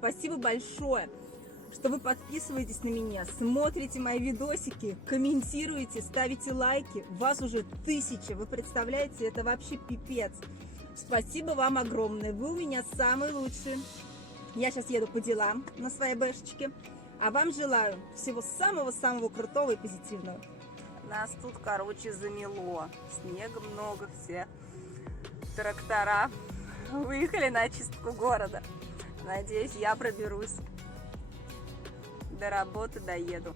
Спасибо большое, что вы подписываетесь на меня, смотрите мои видосики, комментируете, ставите лайки. Вас уже 1000, вы представляете, это вообще пипец. Спасибо вам огромное, вы у меня самые лучшие. Я сейчас еду по делам на своей бэшечке, а вам желаю всего самого-самого крутого и позитивного. Нас тут, короче, замело, снега много, все трактора выехали на очистку города. Надеюсь, я проберусь до работы, доеду.